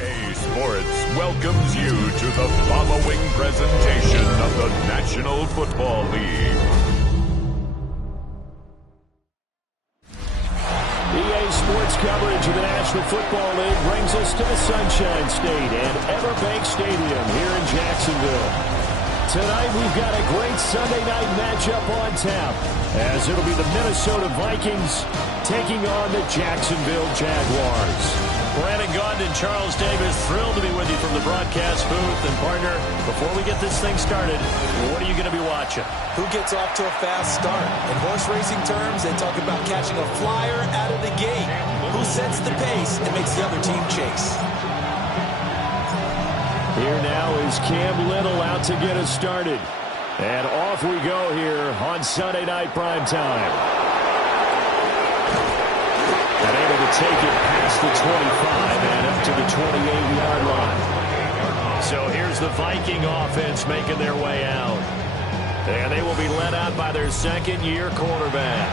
EA Sports welcomes you to the following presentation of the National Football League. EA Sports coverage of the National Football League brings us to the Sunshine State and Everbank Stadium here in Jacksonville. Tonight we've got a great Sunday night matchup on tap, as it'll be the Minnesota Vikings taking on the Jacksonville Jaguars. Brandon Gaudin, Charles Davis, thrilled to be with you from the broadcast booth. And partner, before we get this thing started, what are you going to be watching? Who gets off to a fast start? In horse racing terms, they talk about catching a flyer out of the gate. Who sets the pace and makes the other team chase? Here now is Cam Little out to get us started. And off we go here on Sunday Night Primetime. And able to take it past the 25 and up to the 28-yard line. So here's the Viking offense making their way out. And they will be led out by their second-year quarterback.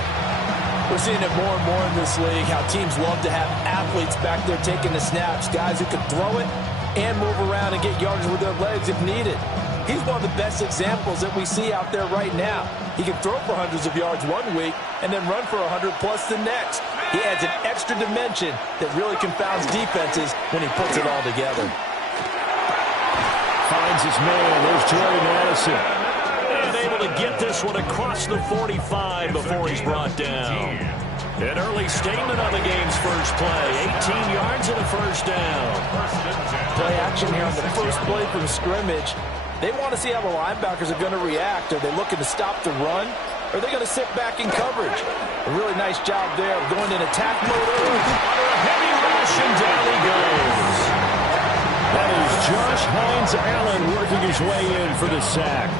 We're seeing it more and more in this league, how teams love to have athletes back there taking the snaps, guys who can throw it and move around and get yards with their legs if needed. He's one of the best examples that we see out there right now. He can throw for hundreds of yards one week and then run for 100-plus the next. He adds an extra dimension that really confounds defenses when he puts it all together. Finds his man. There's Jordy Madison. And able to get this one across the 45 before he's brought down. An early statement on the game's first play. 18 yards and a first down. Play action here on the first play from scrimmage. They want to see how the linebackers are going to react. Are they looking to stop the run? Or are they going to sit back in coverage? A really nice job there of going in attack mode. Under a heavy rush, and down he goes. That is Josh Hines-Allen working his way in for the sack.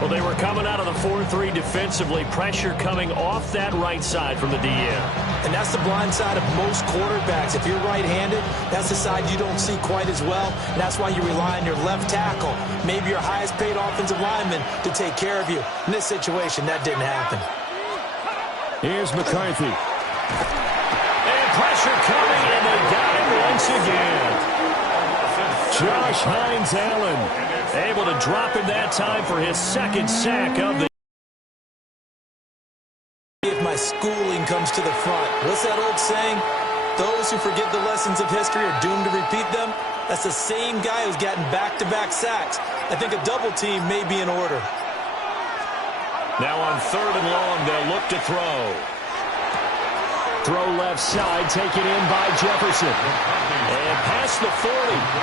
Well, they were coming out of the 4-3 defensively. Pressure coming off that right side from the DN. And that's the blind side of most quarterbacks. If you're right-handed, that's the side you don't see quite as well. And that's why you rely on your left tackle, maybe your highest-paid offensive lineman, to take care of you. In this situation, that didn't happen. Here's McCarthy. And pressure coming, and they got him once again. Josh Hines-Allen able to drop him that time for his second sack of the. If my schooling comes to the front, what's that old saying? Those who forget the lessons of history are doomed to repeat them. That's the same guy who's gotten back-to-back sacks. I think a double team may be in order. Now on 3rd and long, they'll look to throw. Throw left side, taken in by Jefferson. And past the 40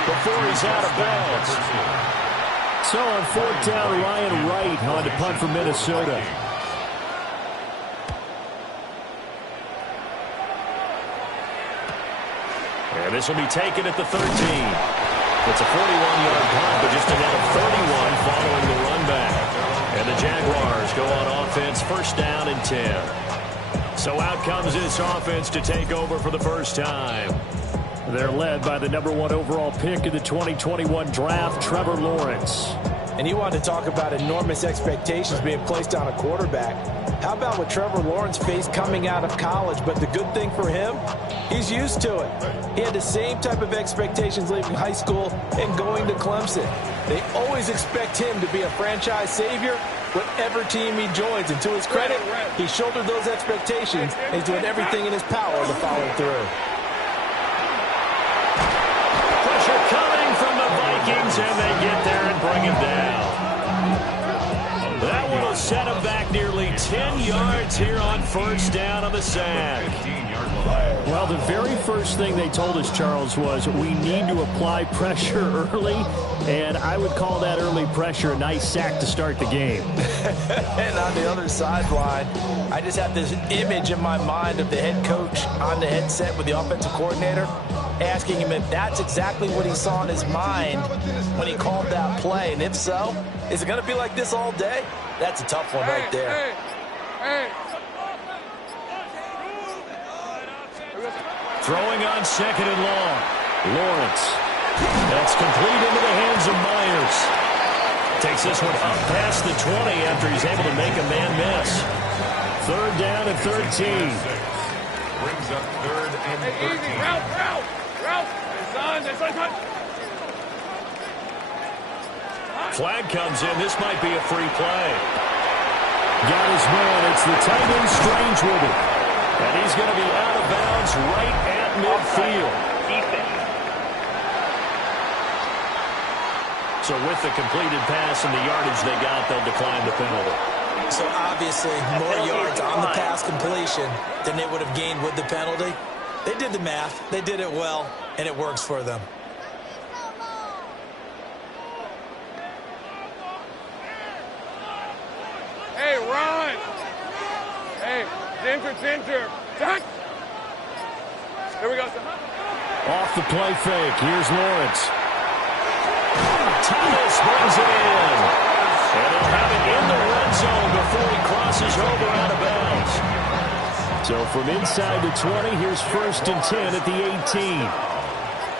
before he's out of bounds. So on 4th down, Ryan Wright on to punt for Minnesota. And this will be taken at the 13. It's a 41-yard punt, but just another 31 following the run back. And the Jaguars go on offense, 1st down and 10. So out comes this offense to take over for the first time. They're led by the #1 overall pick in the 2021 draft, Trevor Lawrence. And you want to talk about enormous expectations being placed on a quarterback. How about what Trevor Lawrence faced coming out of college? But the good thing for him, he's used to it. He had the same type of expectations leaving high school and going to Clemson. They always expect him to be a franchise savior, whatever team he joins. And to his credit, he shouldered those expectations and he's doing everything in his power to follow through. Pressure coming from the Vikings, and they get there and bring him down. That one will set him back nearly 10 yards here on 1st down on the sack. Well, the very first thing they told us, Charles, was we need to apply pressure early, and I would call that early pressure a nice sack to start the game. And on the other sideline, I just have this image in my mind of the head coach on the headset with the offensive coordinator asking him if that's exactly what he saw in his mind when he called that play. And if so, is it going to be like this all day? That's a tough one right there. Throwing on 2nd and long. Lawrence. That's complete into the hands of Myers. Takes this one up past the 20 after he's able to make a man miss. 3rd down and 13. Brings up 3rd and 13. Flag comes in. This might be a free play. Got his man. It's the tight end Strange with it. And he's going to be out of bounds right at midfield. So with the completed pass and the yardage they got, they'll decline the penalty. So obviously more yards on the pass completion than they would have gained with the penalty. They did the math. They did it well, and it works for them. Hey, run! Hey, ginger. Duck! Here we go. Off the play fake. Here's Lawrence. Thomas brings it in. And he'll have it in the red zone before he crosses over out of bounds. So from inside the 20, here's 1st and 10 at the 18.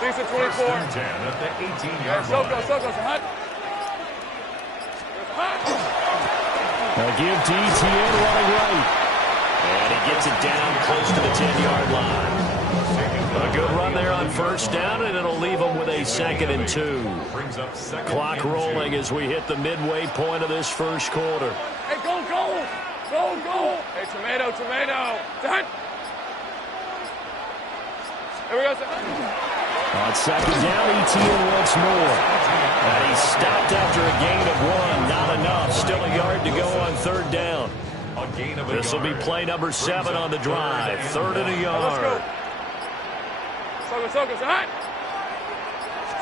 Lisa 24. 10 at the 18-yard line. So hot. A give to ETN running right. And he gets it down close to the 10-yard line. A good run there on 1st down, and it'll leave them with a 2nd and 2. Clock rolling as we hit the midway point of this first quarter. Hey, go! Hey, tomato. Done. Here we go. On 2nd down, ETN once more. And he stopped after a gain of 1. Not enough. Still a yard to go on 3rd down. This will be play number 7 on the drive. 3rd and a yard. Let's go. So hot.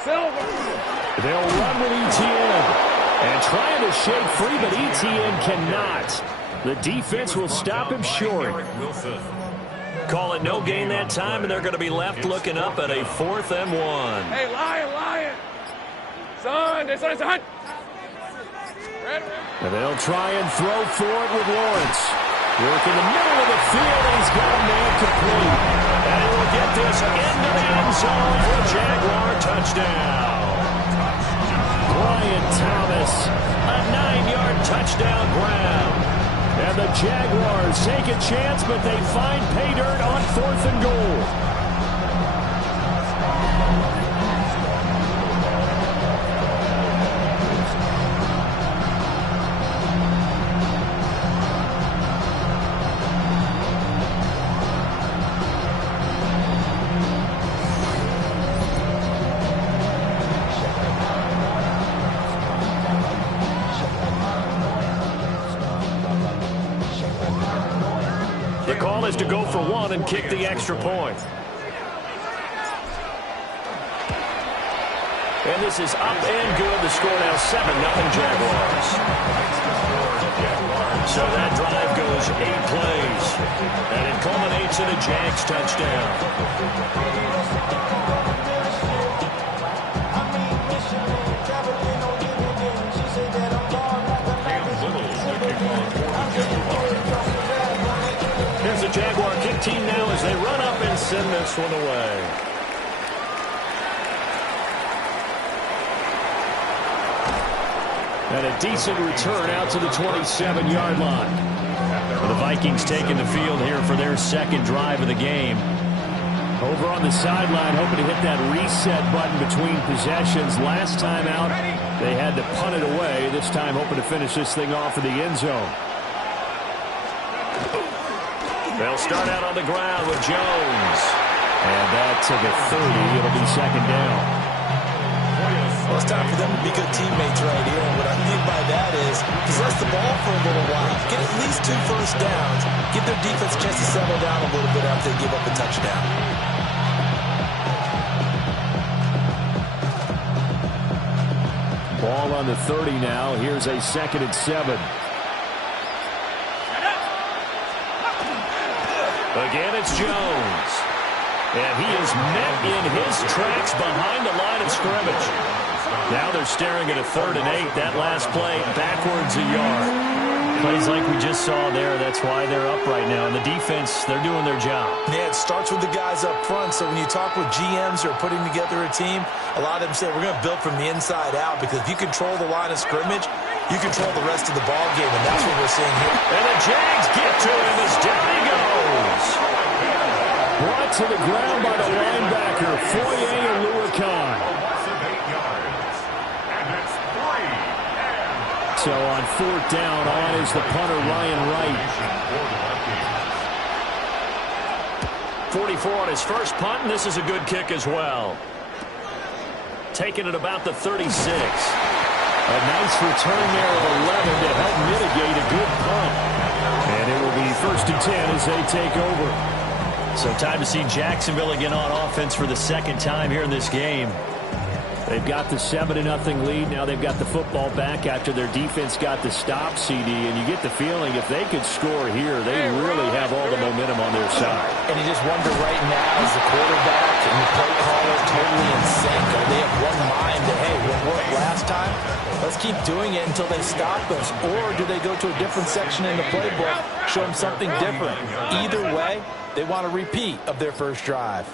Silver. They'll run with ETN. And trying to shake free, but ETN cannot. The defense will stop him short. Call it no gain that time, and they're going to be left looking up at a 4th and 1. Hey, lion. Son, hot. And they'll try and throw for it with Lawrence. Work in the middle of the field, and he's got a man complete. And he will get this into the end zone for a Jaguar touchdown. Brian Thomas, a 9-yard touchdown grab. And the Jaguars take a chance, but they find pay dirt on 4th and goal. The call is to go for 1 and kick the extra point. And this is up and good. The score now 7-0 Jaguars. So that drive goes 8 plays. And it culminates in a Jags touchdown. Here's the Jaguar kick team now as they run up and send this one away. And a decent return out to the 27-yard line. The Vikings taking the field here for their 2nd drive of the game. Over on the sideline, hoping to hit that reset button between possessions. Last time out, they had to punt it away. This time, hoping to finish this thing off in the end zone. They'll start out on the ground with Jones. And that to the 30. It'll be 2nd down. Well, it's time for them to be good teammates right here. And what I mean by that is possess the ball for a little while. Get at least 2 first downs. Give their defense a chance to settle down a little bit after they give up a touchdown. Ball on the 30 now. Here's a 2nd and 7. Again, it's Jones. And he is met in his tracks behind the line of scrimmage. Now they're staring at a 3rd and 8. That last play backwards a yard. Plays like we just saw there. That's why they're up right now. And the defense, they're doing their job. Yeah, it starts with the guys up front. So when you talk with GMs who are putting together a team, a lot of them say we're going to build from the inside out, because if you control the line of scrimmage, you control the rest of the ball game, and that's what we're seeing here. And the Jags get to him as down he goes. Brought to the ground by the linebacker. Foye Oluokun icon. So on 4th down, on is the punter, Ryan Wright. 44 on his first punt, and this is a good kick as well. Taking it about the 36. A nice return there of 11 to help mitigate a good punt. And it will be 1st and 10 as they take over. So time to see Jacksonville again on offense for the second time here in this game. They've got the 7-0 lead. Now they've got the football back after their defense got the stop, CD. And you get the feeling if they could score here, they really have all the momentum on their side. And you just wonder right now, is the quarterback and the play caller totally in sync? Are they of one mind that, hey, what worked last time? Let's keep doing it until they stop us. Or do they go to a different section in the playbook, show them something different? Either way, they want a repeat of their first drive.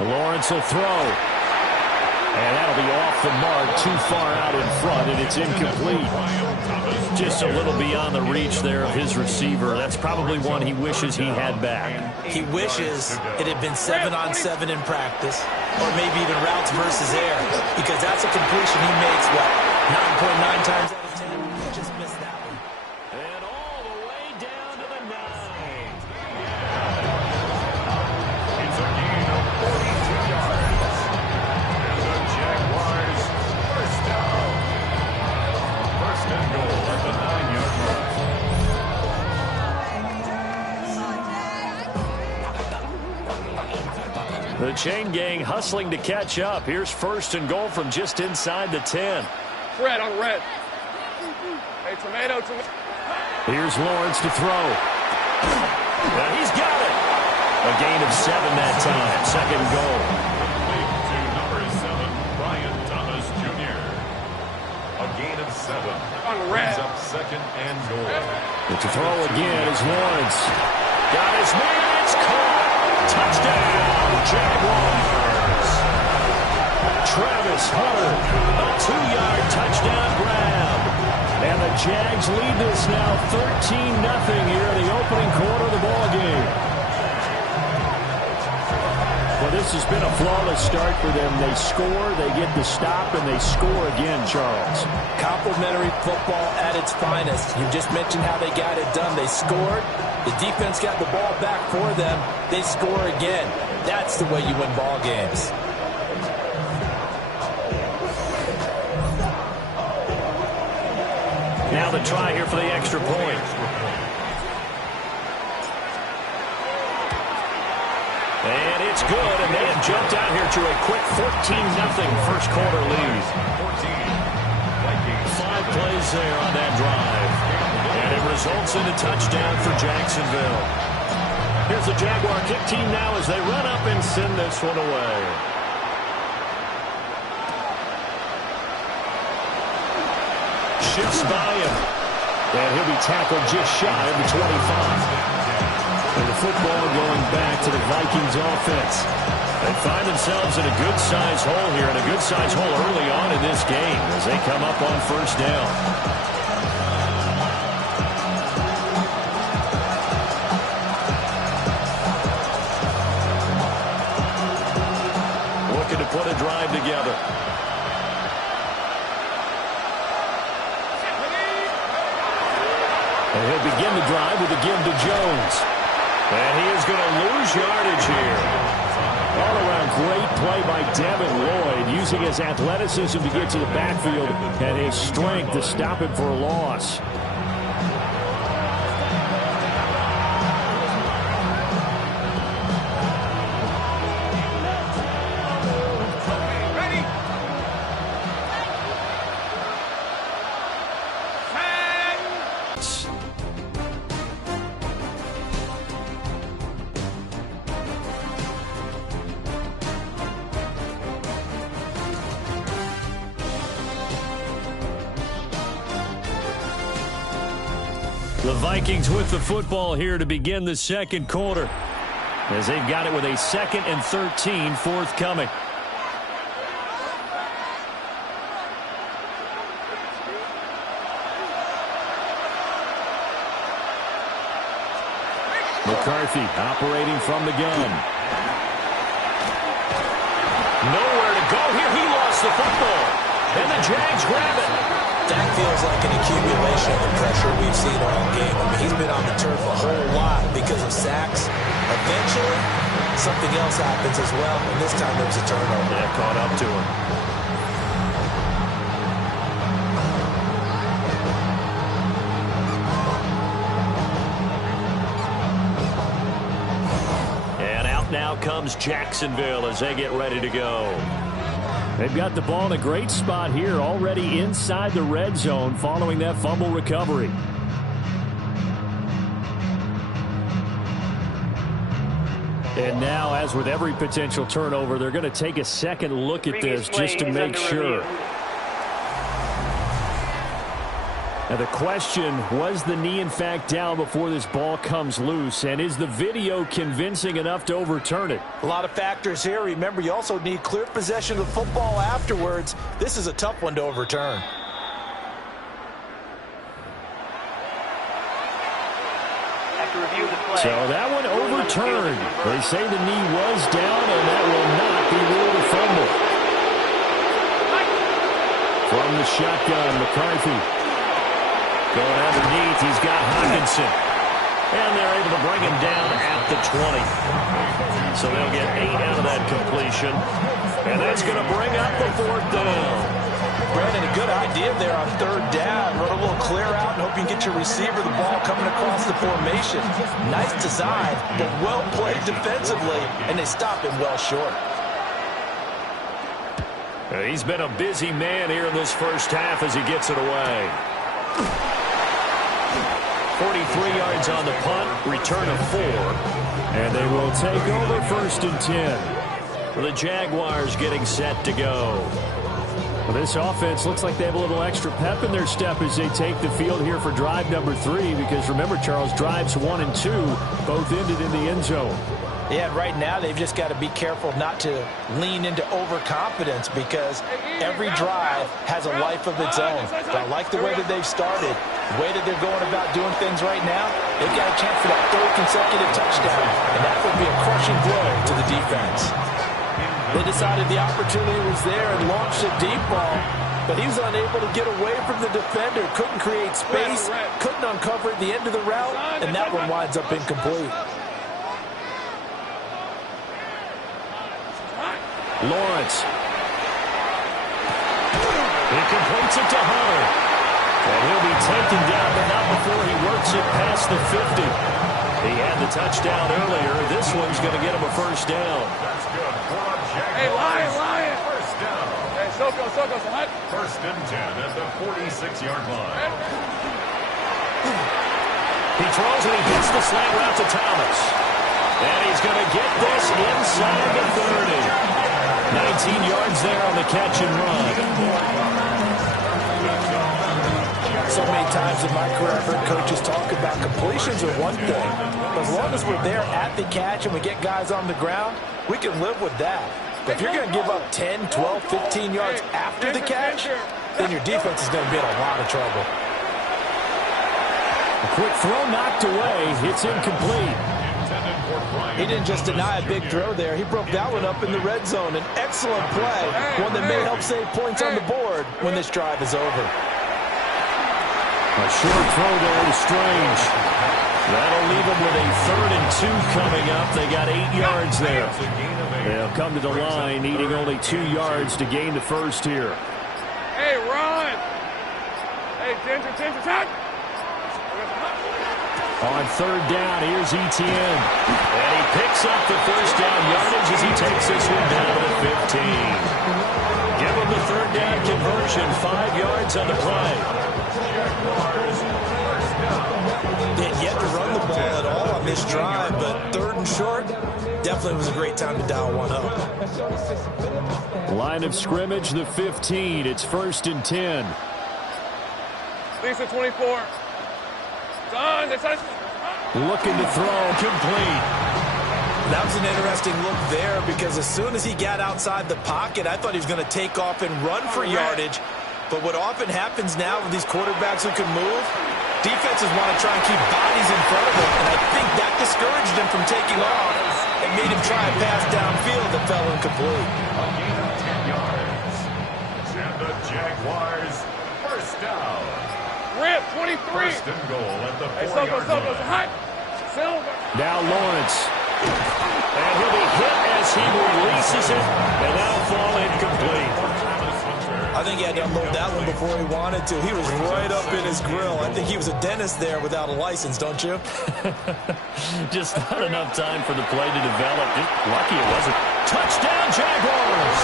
Lawrence will throw. And that'll be off the mark, too far out in front, and it's incomplete. Just a little beyond the reach there of his receiver. That's probably one he wishes he had back. He wishes it had been 7-on-7 in practice, or maybe even routes versus air, because that's a completion he makes, 9.9 times out of 10. He just missed that one. And all the way down to the 9. It's a gain of 42 yards. Jaguars, first down. First and goal at the 9-yard line. The chain gang hustling to catch up. Here's 1st and goal from just inside the 10. Red on red. Hey, tomato. Here's Lawrence to throw. Now he's got it. A gain of 7 that time. 2nd goal. On red. Up 2nd and goal. But to throw again is Lawrence. Got his man. It's caught. Touchdown, Jaguars. Travis Hunter, a 2-yard touchdown grab. And the Jags lead this now 13-0 here in the opening quarter of the ballgame. Well, this has been a flawless start for them. They score, they get the stop, and they score again, Charles. Complimentary football at its finest. You just mentioned how they got it done. They scored. The defense got the ball back for them. They score again. That's the way you win ball games. Now the try here for the extra point. And it's good, and they have jumped out here to a quick 14-0 first quarter lead. 5 plays there on that drive. And it results in a touchdown for Jacksonville. Here's the Jaguar kick team now as they run up and send this one away. Shifts by him. And he'll be tackled just shy of the 25. And the football going back to the Vikings offense. They find themselves in a good-sized hole here, and a good-sized hole early on in this game as they come up on 1st down. Looking to put a drive together. And he'll begin the drive with a give to Jones. And he is going to lose yardage here. All-around great play by Devin Lloyd, using his athleticism to get to the backfield and his strength to stop him for a loss. The Vikings with the football here to begin the second quarter, as they've got it with a 2nd and 13 forthcoming. McCarthy operating from the gun. Nowhere to go here. He lost the football. And the Jags grab it. That feels like an accumulation of the pressure we've seen all game. I mean, he's been on the turf a whole lot because of sacks. Eventually, something else happens as well, and this time there was a turnover. Yeah, caught up to him. And out now comes Jacksonville as they get ready to go. They've got the ball in a great spot here, already inside the red zone following that fumble recovery. And now, as with every potential turnover, they're going to take a second look at this just to make sure. Now the question, was the knee in fact down before this ball comes loose? And is the video convincing enough to overturn it? A lot of factors here. Remember, you also need clear possession of the football afterwards. This is a tough one to overturn. So that one overturned. They say the knee was down, and that will not be ruled a fumble. From the shotgun, McCarthy. Going underneath, he's got Hockenson. And they're able to bring him down at the 20. So they'll get 8 out of that completion. And that's going to bring up the 4th down. Brandon, a good idea there on 3rd down. Run a little clear out and hope you can get your receiver the ball coming across the formation. Nice design, but well played defensively, and they stop him well short. He's been a busy man here in this first half as he gets it away. 43 yards on the punt, return of 4. And they will take over 1st and 10. The Jaguars getting set to go. Well, this offense looks like they have a little extra pep in their step as they take the field here for drive number 3. Because remember, Charles, drives 1 and 2 both ended in the end zone. Yeah, right now they've just got to be careful not to lean into overconfidence because every drive has a life of its own. But I like the way that they've started, the way that they're going about doing things right now. They've got a chance for that 3rd consecutive touchdown, and that would be a crushing blow to the defense. They decided the opportunity was there and launched a deep ball, but he was unable to get away from the defender, couldn't create space, couldn't uncover at the end of the route, and that one winds up incomplete. Lawrence. He completes it to Hunter. And he'll be taken down, but not before he works it past the 50. He had the touchdown earlier. This one's going to get him a 1st down. That's good. Hey, Lion. 1st down. Hey, Soko, hot. 1st and 10 at the 46-yard line. He throws and he gets the slant route to Thomas. And he's going to get this inside the 30. 19 yards there on the catch and run. So many times in my career, I've heard coaches talk about completions are one thing. But as long as we're there at the catch and we get guys on the ground, we can live with that. But if you're going to give up 10, 12, 15 yards after the catch, then your defense is going to be in a lot of trouble. A quick throw knocked away. It's incomplete. He didn't just deny a big throw there. He broke that one up in the red zone. An excellent play, one that may help save points on the board when this drive is over. A short throw there to Strange. That'll leave them with a 3rd and 2 coming up. They got 8 yards there. They'll come to the line, needing only 2 yards to gain the 1st here. Hey, run. Hey, Ginger, touch. On 3rd down, here's Etienne. And he picks up the 1st down yardage as he takes this one down to 15. Give him the 3rd down conversion, 5 yards on the play. They had yet to run the ball at all on this drive, but 3rd and short, definitely was a great time to dial one up. Line of scrimmage, the 15. It's 1st and 10. Lisa 24. Looking to throw, complete. That was an interesting look there because as soon as he got outside the pocket, I thought he was going to take off and run for yardage. But what often happens now with these quarterbacks who can move, defenses want to try and keep bodies in front of them, and I think that discouraged him from taking off. And it made him try a pass downfield that fell incomplete. A gain of 10 yards. And the Jaguars first down. Rip, 23. First and goal at the 4-yard line. Now Lawrence. And he'll be hit as he releases it, and that'll fall incomplete. I think he had to unload that one before he wanted to. He was right up in his grill. I think he was a dentist there without a license, don't you? Just not enough time for the play to develop. Just lucky it wasn't. Touchdown, Jaguars!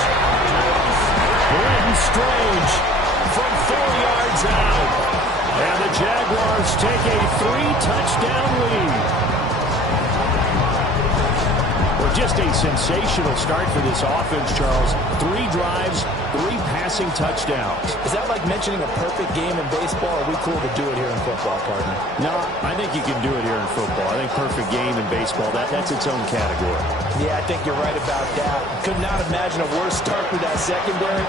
Brenton Strange from 4 yards out. And the Jaguars take a 3-touchdown lead. Well, just a sensational start for this offense, Charles. 3 drives, 3 passing touchdowns. Is that like mentioning a perfect game in baseball, or are we cool to do it here in football, partner? No, I think you can do it here in football. I think perfect game in baseball, that's its own category. Yeah, I think you're right about that. Could not imagine a worse start for that secondary,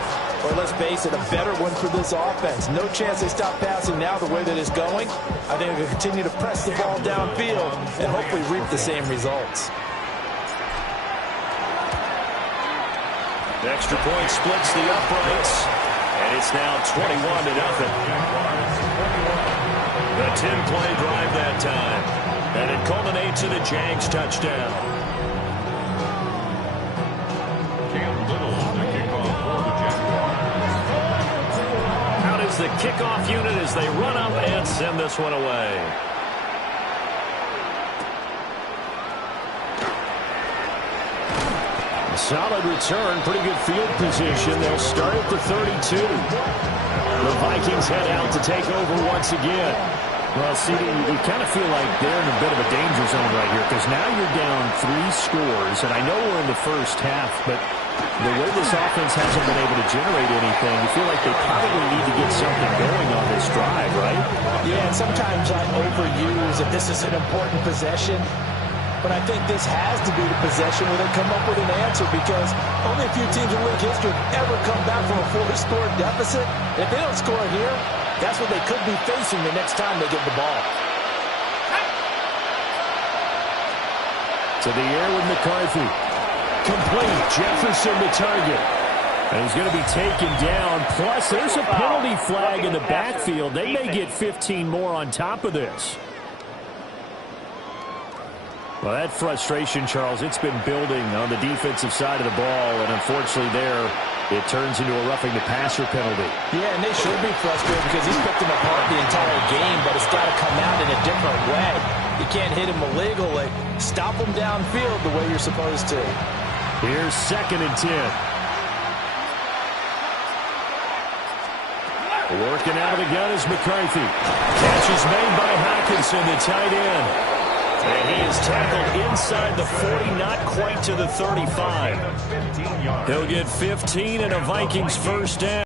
or let's face it, a better one for this offense. No chance they stop passing now the way that it's going. I think they'll continue to press the ball downfield and hopefully reap the same results. The extra point splits the uprights, and it's now 21-0. The 10-play drive that time, and it culminates in a Jags touchdown. Cam Little, the kickoff for the Jaguars. Out is the kickoff unit as they run up and send this one away. Solid return, pretty good field position. They'll start at the 32. The Vikings head out to take over once again. Well, CD, we kind of feel like they're in a bit of a danger zone right here because now you're down 3 scores, and I know we're in the first half, but the way this offense hasn't been able to generate anything, you feel like they probably need to get something going on this drive, right? Yeah, and sometimes I overuse that this is an important possession. But I think this has to be the possession where they come up with an answer, because only a few teams in league history have ever come back from a 4-score deficit. If they don't score here, that's what they could be facing the next time they get the ball. To the air with McCarthy. Complete. Jefferson the target. And he's going to be taken down. Plus, there's a penalty flag in the backfield. They may get 15 more on top of this. Well, that frustration, Charles, it's been building on the defensive side of the ball, and unfortunately there, it turns into a roughing the passer penalty. Yeah, and they should be frustrated because he's picked them apart the entire game, but it's got to come out in a different way. You can't hit him illegally. Stop him downfield the way you're supposed to. Here's 2nd and 10. Working out of the gun is McCarthy. Catch is made by Hockenson, the tight end. And he is tackled inside the 40, not quite to the 35. He'll get 15 and a Vikings first down.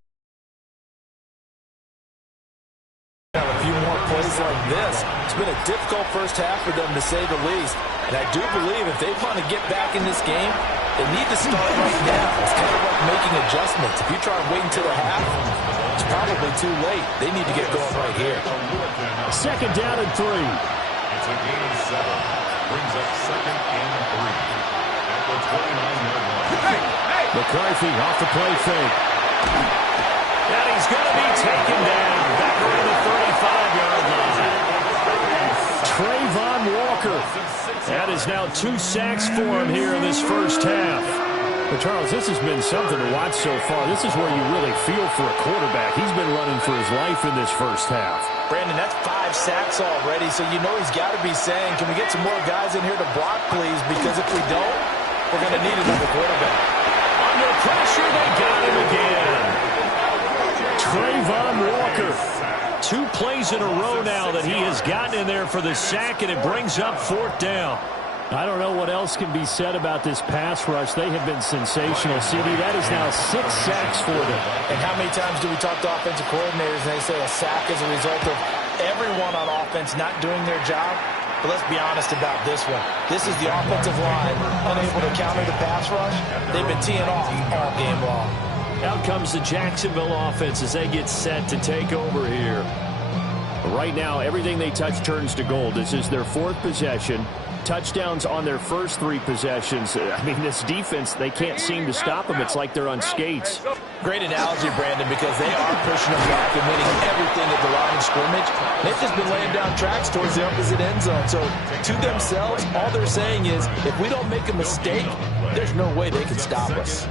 A few more plays like this. It's been a difficult first half for them, to say the least. And I do believe if they want to get back in this game, they need to start right now. It's kind of like making adjustments. If you try to wait until the half, it's probably too late. They need to get going right here. 2nd down and 3. It's a gain of 7. Brings up 2nd and 3. At the 29-yard line. McCarthy off the play fake. And he's going to be taken down. Back around the 35-yard line. Trayvon Walker. That is now 2 sacks for him here in this first half. But Charles, this has been something to watch so far. This is where you really feel for a quarterback. He's been running for his life in this first half. Brandon, that's 5 sacks already, so you know he's got to be saying, can we get some more guys in here to block, please? Because if we don't, we're going to need another quarterback. Under pressure, they got him again. Trayvon Walker. 2 plays in a row now that he has gotten in there for the sack, and it brings up 4th down. I don't know what else can be said about this pass rush. They have been sensational. CD, that is now 6 sacks for them. And how many times do we talk to offensive coordinators and they say a sack is a result of everyone on offense not doing their job? But let's be honest about this one. This is the offensive line unable to counter the pass rush. They've been teeing off all game long. Out comes the Jacksonville offense as they get set to take over here. Right now, everything they touch turns to gold. This is their 4th possession. touchdowns on their first 3 possessions. I mean, this defense, they can't seem to stop them. It's like they're on skates. Great analogy, Brandon, because they are pushing them back and winning everything at the line of scrimmage. They've just been laying down tracks towards the opposite end zone. So to themselves, all they're saying is, if we don't make a mistake, there's no way they can stop us.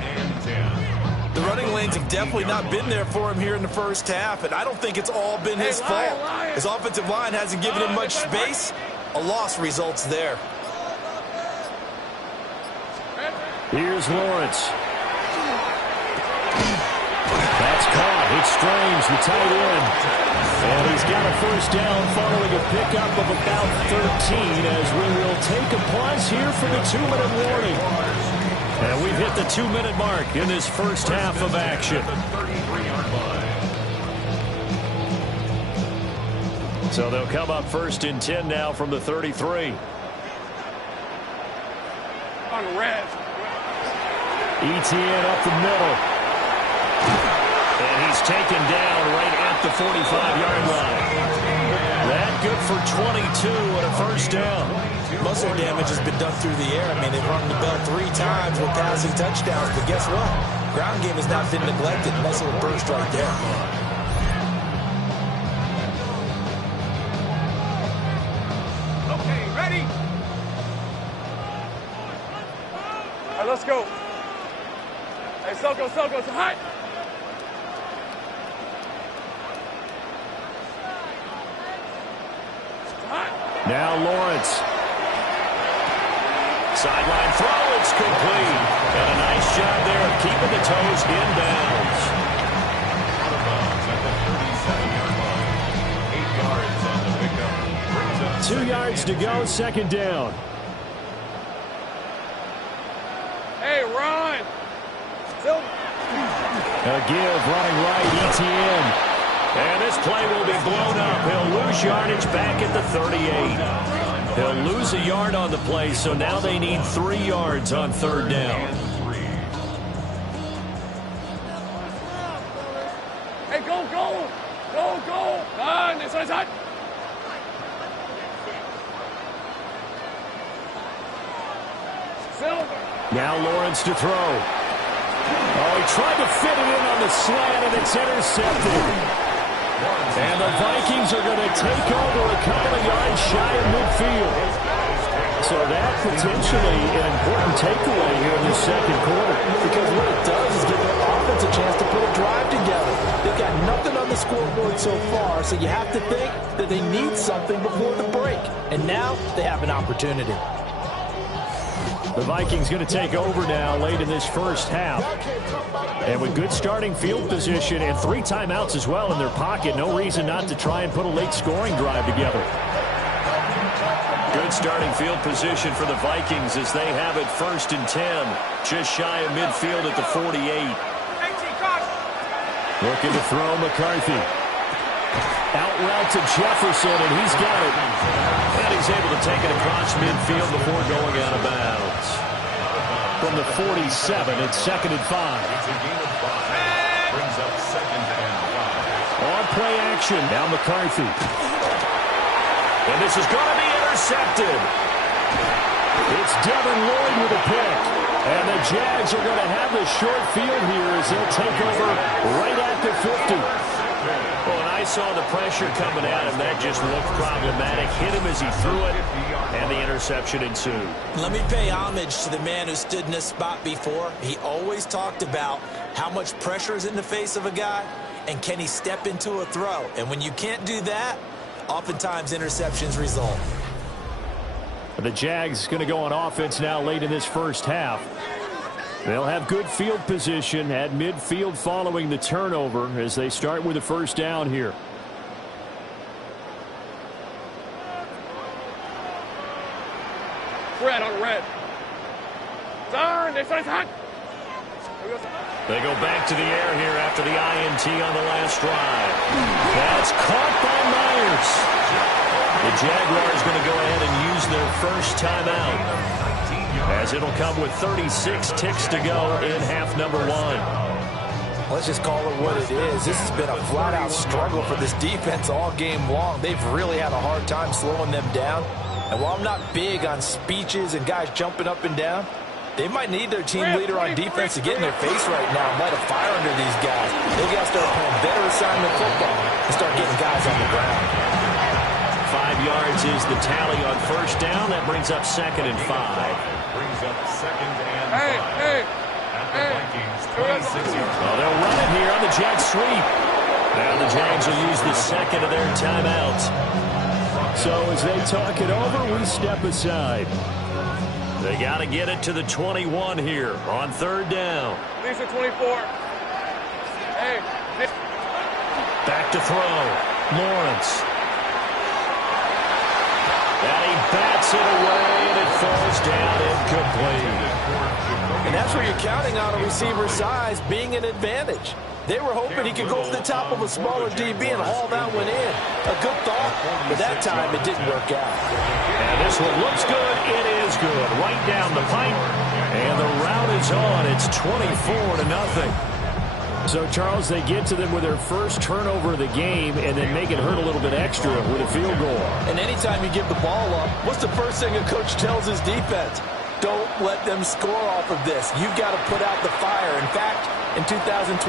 The running lanes have definitely not been there for him here in the first half, and I don't think it's all been his fault. His offensive line hasn't given him much space. A loss results there. Here's Lawrence. That's caught. It's Strange, the tight end. And he's got a first down following a pickup of about 13 as we will take a pause here for the 2-minute warning. And we've hit the 2-minute mark in this first half of action. So they'll come up first and 10 now from the 33. On red. Etienne up the middle. And he's taken down right at the 45-yard line. That good for 22 and a first down. Most of their damage has been done through the air. I mean, they've rung the bell 3 times with passing touchdowns. But guess what? Ground game has not been neglected. Nice little burst right there. Okay, ready? All right, let's go. Hey, Soko, it's hot. Now Lawrence. Sideline throw, it's complete. And a nice job there of keeping the toes inbounds. Out of bounds at the 37-yard line. 8 yards on the pickup. 2 yards to go, second down. Hey, Ron. A give, running right, Etienne. And this play will be blown up. He'll lose yardage back at the 38. He'll lose a yard on the play, so now they need 3 yards on third down. Hey, go. This one's hot. Silver. Now Lawrence to throw. Oh, he tried to fit it in on the slant, and it's intercepted. And the Vikings are going to take over a couple of yards shy of midfield. So that potentially an important takeaway here in the second quarter. Because what it does is give their offense a chance to put a drive together. They've got nothing on the scoreboard so far, so you have to think that they need something before the break. And now they have an opportunity. The Vikings going to take over now late in this first half. And with good starting field position and 3 timeouts as well in their pocket, no reason not to try and put a late scoring drive together. Good starting field position for the Vikings as they have it first and 10. Just shy of midfield at the 48. Looking to throw McCarthy. Out route to Jefferson, and he's got it. And he's able to take it across midfield before going out of bounds. From the 47, it's 2nd and 5. Brings up 2nd and 5. On play action, now McCarthy. And this is going to be intercepted. It's Devin Lloyd with a pick. And the Jags are going to have the short field here as they'll take over right at the 50. Well, when I saw the pressure coming at him, that just looked problematic. Hit him as he threw it, and the interception ensued. Let me pay homage to the man who stood in this spot before. He always talked about how much pressure is in the face of a guy, and can he step into a throw. And when you can't do that, oftentimes interceptions result. The Jags going to go on offense now late in this first half. They'll have good field position at midfield following the turnover as they start with a first down here. Red on red. Turn. This one's hot. They go back to the air here after the INT on the last drive. That's caught by Myers. The Jaguars going to go ahead and use their first timeout, as it'll come with 36 ticks to go in half number 1. Let's just call it what it is. This has been a flat-out struggle for this defense all game long. They've really had a hard time slowing them down. And while I'm not big on speeches and guys jumping up and down, they might need their team leader on defense to get in their face right now and light a fire under these guys. They got to start playing better assignment football and start getting guys on the ground. 5 yards is the tally on first down. That brings up 2nd and 5. Brings up 2nd and 5. At the Vikings, 26 yards. Well, they'll run it here on the jet sweep. Now the Jags will use the second of their timeouts. So as they talk it over, we step aside. They got to get it to the 21 here on 3rd down. Lisa 24. Hey. Back to throw. Lawrence. And he bats it away, and it falls down incomplete. And that's where you're counting on a receiver's size being an advantage. They were hoping he could go over the top of a smaller DB and haul that one in. A good thought, but that time it didn't work out. And this one looks good. It is good. Right down the pipe. And the route is on. It's 24-0. So, Charles, they get to them with their first turnover of the game and then make it hurt a little bit extra with a field goal. And anytime you give the ball up, what's the first thing a coach tells his defense? Don't let them score off of this. You've got to put out the fire. In fact, in 2021,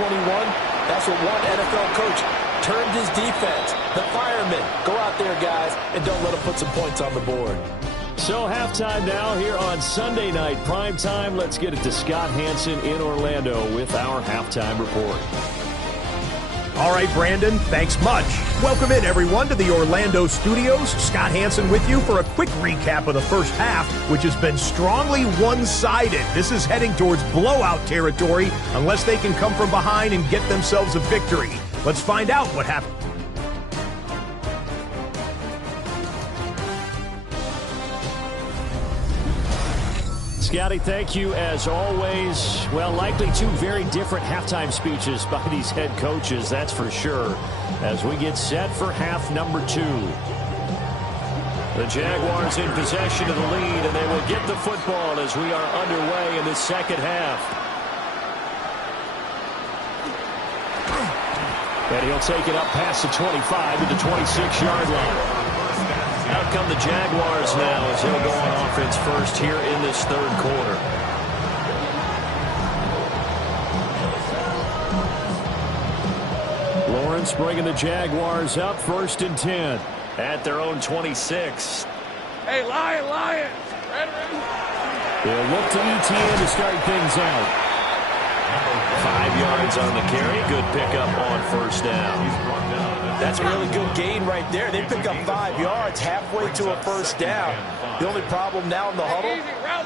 that's what one NFL coach termed his defense. The firemen. Go out there, guys, and don't let them put some points on the board. So halftime now here on Sunday night primetime. Let's get it to Scott Hanson in Orlando with our halftime report. All right, Brandon, thanks much. Welcome in, everyone, to the Orlando studios. Scott Hanson with you for a quick recap of the first half, which has been strongly one-sided. This is heading towards blowout territory unless they can come from behind and get themselves a victory. Let's find out what happened. Scotty, thank you as always. Well, likely two very different halftime speeches by these head coaches, that's for sure, as we get set for half number 2. The Jaguars in possession of the lead, and they will get the football as we are underway in the second half. And he'll take it up past the 25 to the 26-yard line. Out come the Jaguars now as he'll go on offense first here in this 3rd quarter. Lawrence bringing the Jaguars up 1st and 10 at their own 26. Hey, Lion. They'll look to ETN to start things out. 5 yards on the carry. Good pickup on 1st down. That's a really good gain right there. They pick up 5 yards halfway to a 1st down. The only problem now in the huddle,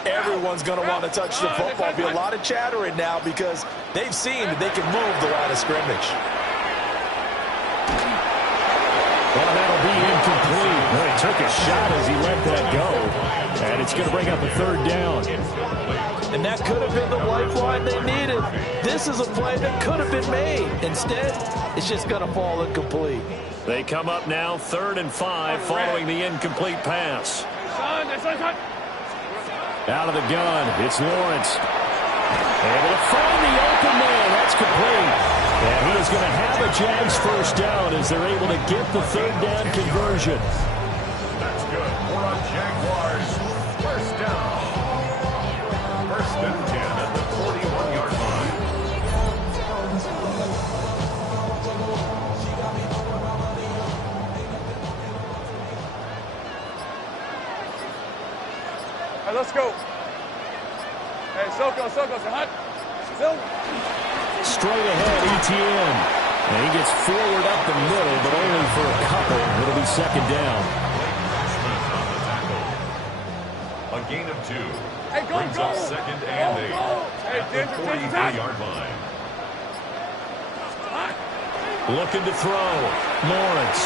everyone's going to want to touch the football. There'll be a lot of chattering now because they've seen that they can move the line of scrimmage. Well, that'll be incomplete. Well, he took a shot as he let that go. And it's going to bring up a 3rd down. And that could have been the lifeline they needed. This is a play that could have been made. Instead, it's just going to fall incomplete. They come up now 3rd and 5 following the incomplete pass. Out of the gun, it's Lawrence. Able to find the open man. That's complete. And he is going to have a Jags 1st down as they're able to get the 3rd down conversion. That's good for a Jaguars 1st down. 1st and 10 at the 41-yard line. Hey, let's go. Hey, Silko, hot. Silko. Straight ahead, ETN. And he gets forward up the middle, but only for a couple. It'll be 2nd down. A gain of 2. Hey, go, Brings up 2nd and 8 at the 43-yard line. Looking to throw. Lawrence.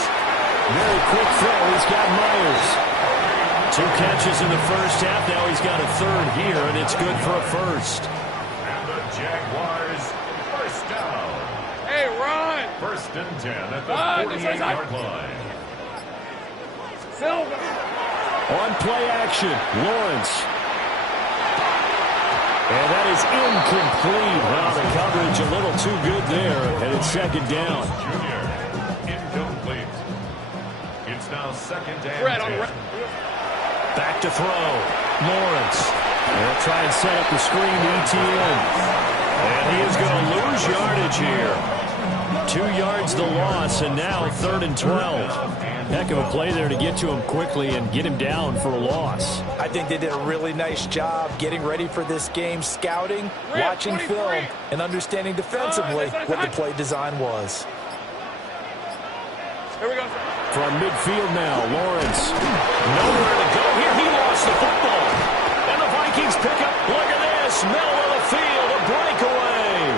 Very quick throw. He's got Myers. 2 catches in the first half. Now he's got a 3rd here, and it's good for a 1st. And the Jaguars 1st down. Hey, run. 1st and 10 at the 48-yard line. Silver. On play action, Lawrence. And that is incomplete. Wow, the coverage a little too good there, and it's 2nd down. Junior, incomplete. It's now 2nd and Red 10. on red. Back to throw. Lawrence. They'll try and set up the screen to ETN. And he is going to lose yardage here. 2 yards the loss, and now 3rd and 12. Heck of a play there to get to him quickly and get him down for a loss. I think they did a really nice job getting ready for this game, scouting, watching film, and understanding defensively what the play design was. Here we go. From midfield now, Lawrence. Nowhere to go here. He lost the football. And the Vikings pick up. Look at this. Middle of the field. A breakaway.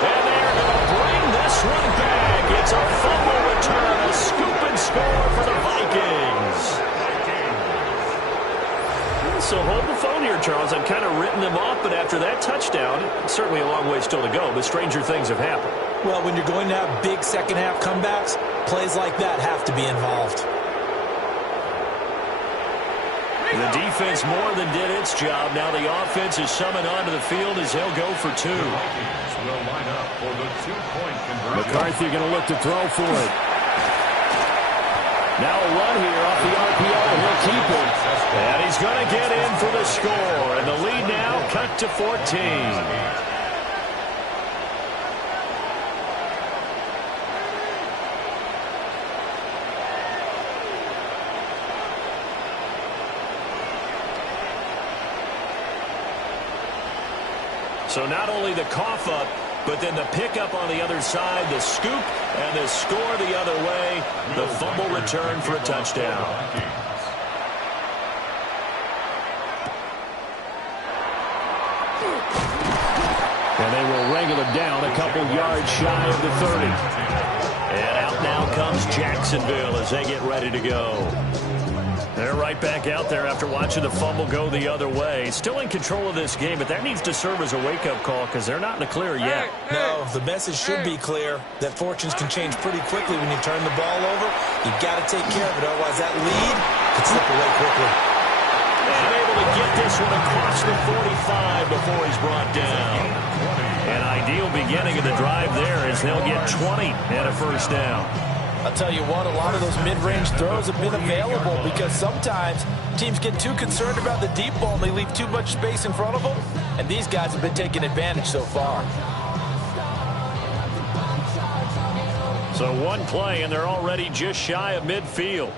And they're going to bring this one back. It's a fumble return. A scoop and score for the Vikings. So hold the phone here, Charles. I've kind of written them off, but after that touchdown, certainly a long way still to go, but stranger things have happened. Well, when you're going to have big second-half comebacks, plays like that have to be involved. The defense more than did its job. Now the offense is summoned onto the field as he'll go for 2. Will line up for the 2-point conversion. McCarthy going to look to throw for it. Now a run here off the RPO, and he'll keep it. And he's going to get in for the score. And the lead now cut to 14. So not only the cough up, but then the pickup on the other side, the scoop, and the score the other way. The fumble return for a touchdown. And they will wrangle it down a couple yards shy of the 30. And out now comes Jacksonville as they get ready to go. They're right back out there after watching the fumble go the other way. Still in control of this game, but that needs to serve as a wake-up call because they're not in the clear yet. No, the message should be clear that fortunes can change pretty quickly when you turn the ball over. You've got to take care of it, otherwise that lead could slip away quickly. And able to get this one across the 45 before he's brought down. An ideal beginning of the drive there as they'll get 20 and a first down. I'll tell you what, a lot of those mid-range throws have been available because sometimes teams get too concerned about the deep ball and they leave too much space in front of them, and these guys have been taking advantage so far. So one play, and they're already just shy of midfield.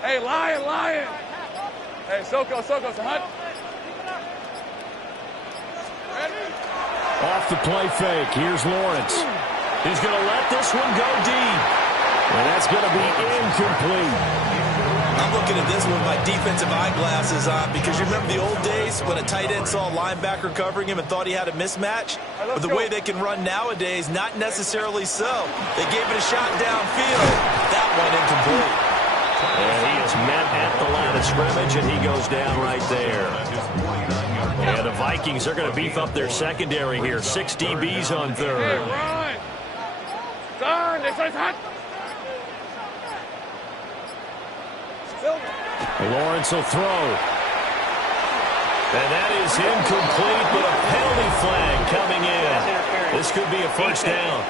Hey, Lion. Hey, Soko, so hot. Off the play fake, here's Lawrence. He's going to let this one go deep. And that's going to be incomplete. I'm looking at this with my defensive eyeglasses on because you remember the old days when a tight end saw a linebacker covering him and thought he had a mismatch? But the way they can run nowadays, not necessarily so. They gave it a shot downfield. That one incomplete. And he is met at the line of scrimmage, and he goes down right there. And the Vikings are going to beef up their secondary here. 6 DBs on third. Lawrence will throw. And that is incomplete, but a penalty flag coming in. This could be a first down.